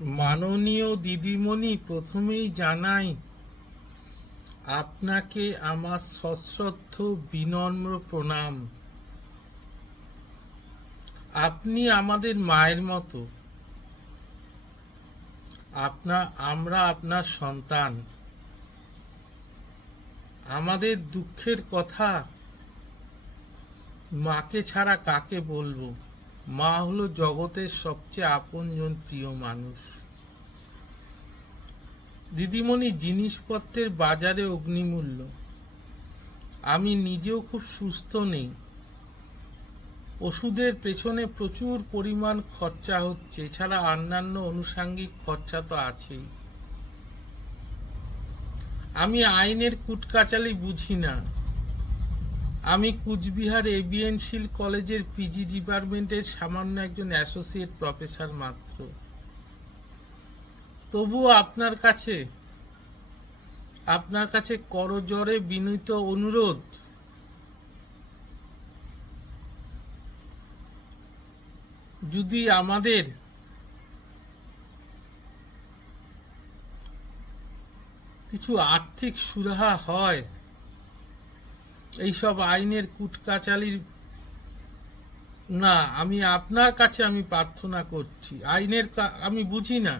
মাননীয় দিদিমণি, প্রথমেই জানাই আপনাকে আমার সশ্রদ্ধ বিনম্র প্রণাম। আপনি আমাদের মায়ের মতো। আমরা আপনার সন্তান। আমাদের দুঃখের কথা মাকে ছাড়া কাকে বলবো? মা হলো জগতের সবচেয়ে আপনজন, প্রিয় মানুষ। দিদিমণি, জিনিসপত্রের বাজারে অগ্নিমূল্য। আমি নিজেও খুব সুস্থ নেই। ওষুধের পেছনে প্রচুর পরিমাণ খরচা হচ্ছে, এছাড়া অন্যান্য আনুষঙ্গিক খরচা তো আছেই। আমি আইনের কুটকাচালি বুঝি না। আমি কুচবিহার এবিএন শীল কলেজের পিজি ডিপার্টমেন্টের সামান্য একজন অ্যাসোসিয়েট প্রফেসর মাত্র। তবুও আপনার কাছে করজোড়ে বিনীত অনুরোধ, যদি আমাদের কিছু আর্থিক সুরাহা হয়, এইসব আইনের কুটকাচালির না, আমি আপনার কাছে প্রার্থনা করছি। আমি বুঝি না।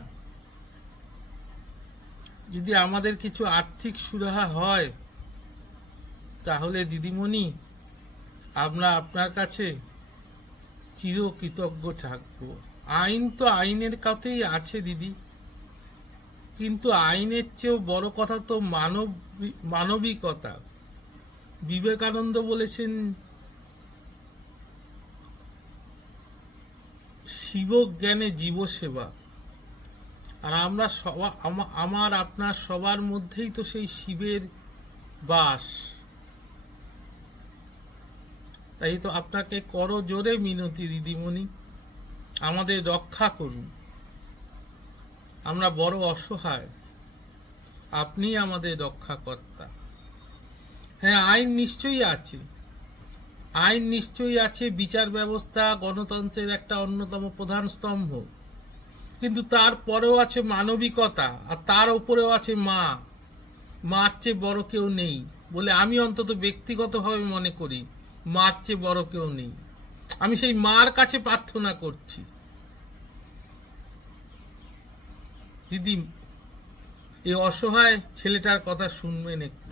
যদি আমাদের কিছু আর্থিক সুরাহা হয়, তাহলে দিদিমণি আমরা আপনার কাছে চিরকৃতজ্ঞ থাকবো। আইন তো আইনের কাছেই আছে দিদি, কিন্তু আইনের চেয়েও বড় কথা তো মানবিকতা। বিবেকানন্দ বলেছেন, শিব জ্ঞানে জীব সেবা। আর আমরা আপনার সবার মধ্যেই তো সেই শিবের বাস। তাই তো আপনাকে করজোড়ে মিনতি দিদিমণি, আমাদের রক্ষা করুন। আমরা বড় অসহায়, আপনি আমাদের রক্ষাকর্তা। হ্যাঁ, আইন নিশ্চয়ই আছে। বিচার ব্যবস্থা গণতন্ত্রের একটা অন্যতম প্রধান স্তম্ভ, কিন্তু তারপরেও আছে মানবিকতা, আর তার উপরেও আছে মা। মার চেয়ে বড় কেউ নেই বলে আমি অন্তত ব্যক্তিগতভাবে মনে করি। মার চেয়ে বড় কেউ নেই। আমি সেই মার কাছে প্রার্থনা করছি, দিদি এই অসহায় ছেলেটার কথা শুনবেন একটু।